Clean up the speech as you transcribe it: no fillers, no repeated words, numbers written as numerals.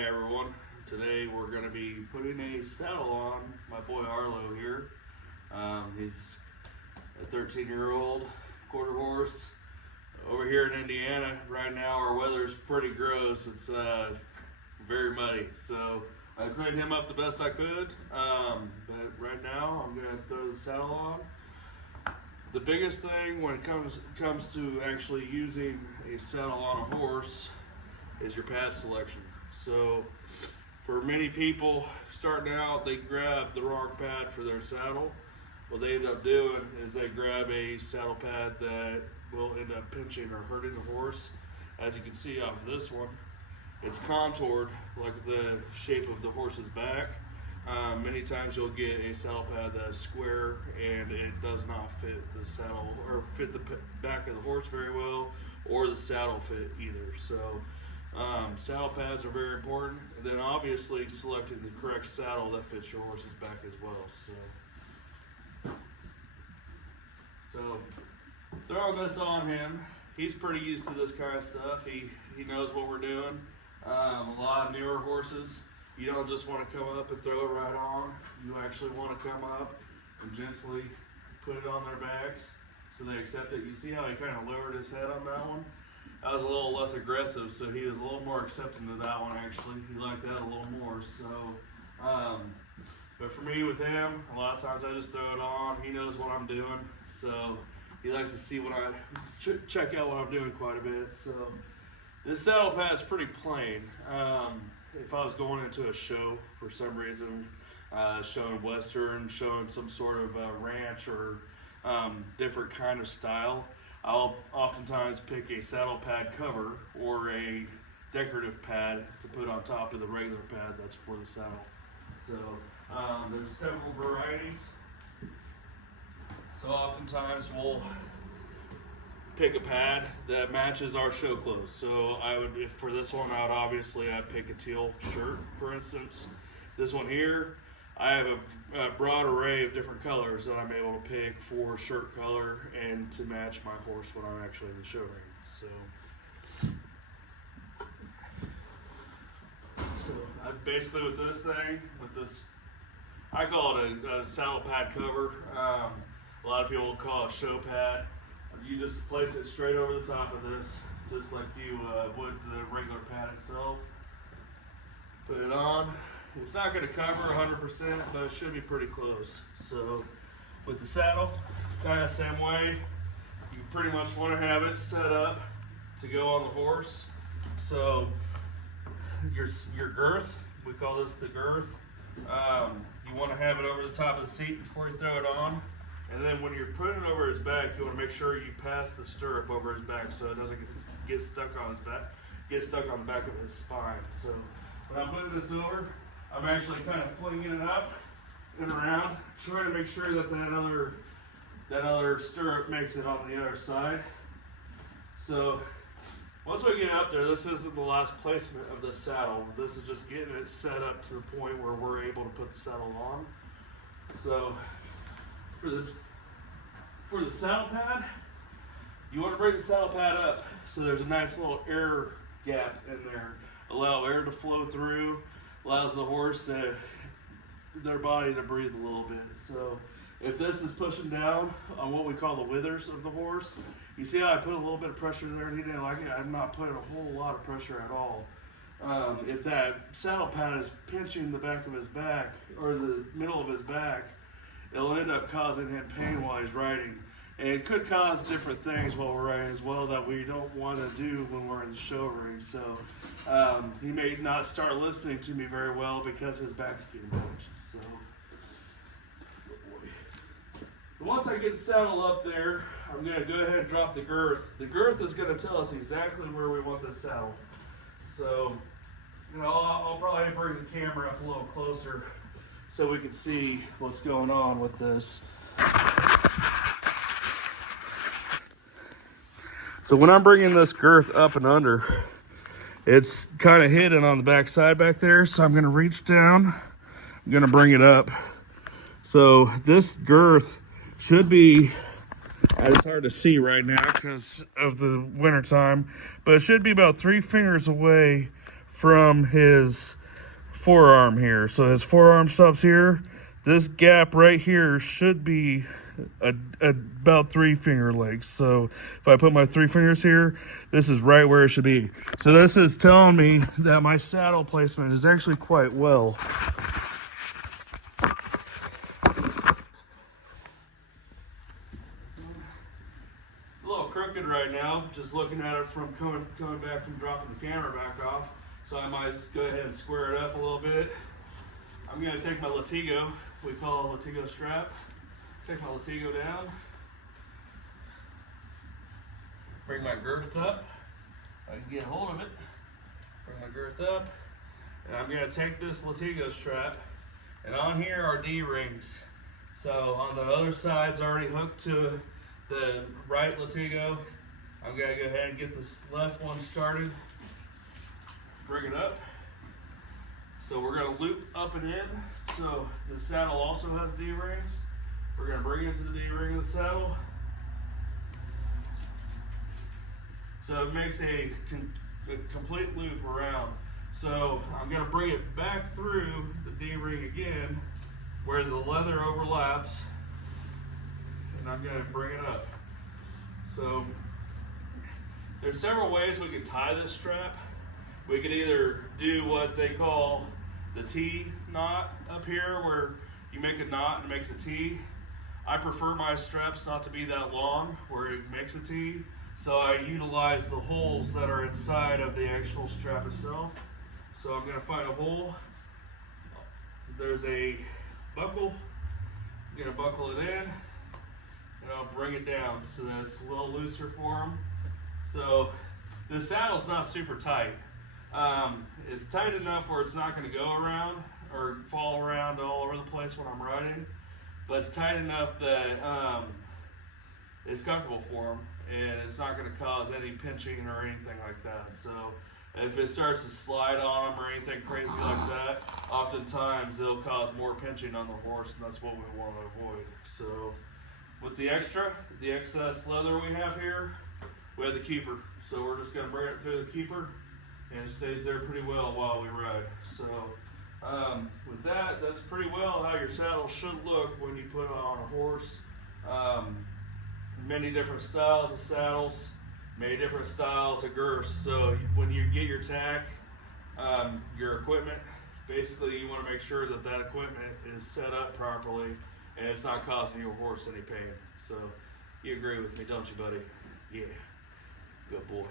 Hi everyone. Today we're going to be putting a saddle on my boy Arlo here. He's a 13-year-old quarter horse. Over here in Indiana right now our weather's pretty gross. It's very muddy. So I cleaned him up the best I could. But right now I'm going to throw the saddle on. The biggest thing when it comes to actually using a saddle on a horse is your pad selection. So for many people starting out, they grab the wrong pad for their saddle. What they end up doing is they grab a saddle pad that will end up pinching or hurting the horse. As you can see off of this one, it's contoured like the shape of the horse's back. Many times you'll get a saddle pad that's square and it does not fit the saddle or fit the back of the horse very well, or the saddle fit either. So saddle pads are very important, and then obviously selecting the correct saddle that fits your horse's back as well. So throwing this on him, he's pretty used to this kind of stuff. He knows what we're doing. A lot of newer horses, you don't just want to come up and throw it right on. You actually want to come up and gently put it on their backs so they accept it. You see how he kind of lowered his head on that one? I was a little less aggressive, so he was a little more accepting of that one actually. He liked that a little more. So, but for me with him, a lot of times I just throw it on. He knows what I'm doing, so he likes to see what I check out what I'm doing quite a bit. So this saddle pad's pretty plain. If I was going into a show for some reason, showing Western, showing some sort of ranch or different kind of style, I'll oftentimes pick a saddle pad cover or a decorative pad to put on top of the regular pad that's for the saddle. So there's several varieties. So oftentimes we'll pick a pad that matches our show clothes. So if for this one, I'd pick a teal shirt, for instance. This one here, I have a broad array of different colors that I'm able to pick for shirt color and to match my horse when I'm actually in the show ring. So I basically with this thing, I call it a saddle pad cover. A lot of people will call it a show pad. You just place it straight over the top of this, just like you would the regular pad itself. Put it on. It's not going to cover 100%, but it should be pretty close. So with the saddle, kind of the same way, you pretty much want to have it set up to go on the horse. So your girth, we call this the girth, you want to have it over the top of the seat before you throw it on. And then when you're putting it over his back, you want to make sure you pass the stirrup over his back so it doesn't get stuck on his back, get stuck on the back of his spine. So when I'm putting this over, I'm actually kind of flinging it up and around, trying to make sure that that other stirrup makes it on the other side. So once we get up there, this isn't the last placement of the saddle. This is just getting it set up to the point where we're able to put the saddle on. So for the saddle pad, you want to bring the saddle pad up so there's a nice little air gap in there. Allow air to flow through, allows the horse their body to breathe a little bit. So if this is pushing down on what we call the withers of the horse, you see how I put a little bit of pressure there and he didn't like it? I'm not putting a whole lot of pressure at all. If that saddle pad is pinching the back of his back or the middle of his back, it'll end up causing him pain while he's riding. And it could cause different things while we're riding as well that we don't want to do when we're in the show ring. So he may not start listening to me very well because his back's getting pinched. So once I get the saddle up there, I'm going to go ahead and drop the girth. The girth is going to tell us exactly where we want this saddle. So I'll probably bring the camera up a little closer so we can see what's going on with this. So when I'm bringing this girth up and under, it's kind of hidden on the back side back there. So I'm going to reach down, I'm going to bring it up. So this girth should be, it's hard to see right now because of the winter time, but it should be about 3 fingers away from his forearm here. So his forearm stops here. This gap right here should be about 3 finger lengths. So if I put my 3 fingers here, this is right where it should be. So this is telling me that my saddle placement is actually quite well. It's a little crooked right now, just looking at it from coming back from dropping the camera back off. So I might just go ahead and square it up a little bit. I'm gonna take my Latigo, we call it a Latigo strap. Take my Latigo down. Bring my girth up. I can get a hold of it. Bring my girth up. And I'm gonna take this Latigo strap, and on here are D-rings. So on the other side's already hooked to the right Latigo. I'm gonna go ahead and get this left one started. Bring it up. So we're gonna loop up and in. So the saddle also has D-rings. We're gonna bring it to the D-ring of the saddle. So it makes a complete loop around. So I'm gonna bring it back through the D-ring again, where the leather overlaps, and I'm gonna bring it up. So there's several ways we could tie this strap. We could either do what they call the T knot up here, where you make a knot and it makes a T. I prefer my straps not to be that long where it makes a T, so I utilize the holes that are inside of the actual strap itself. So I'm gonna find a hole. There's a buckle. I'm gonna buckle it in, and I'll bring it down so that it's a little looser for them. So the saddle's not super tight. It's tight enough where it's not gonna go around or fall around all over the place when I'm riding, but it's tight enough that it's comfortable for them, and it's not going to cause any pinching or anything like that. So if it starts to slide on them or anything crazy like that, oftentimes it'll cause more pinching on the horse, and that's what we want to avoid. So with the excess leather we have here, we have the keeper. So we're just going to bring it through the keeper, and it stays there pretty well while we ride. So with that, that's pretty well how your saddle should look when you put it on a horse. Many different styles of saddles, many different styles of girths. So when you get your tack, your equipment, basically you want to make sure that that equipment is set up properly and it's not causing your horse any pain. So you agree with me, don't you, buddy? Yeah, good boy.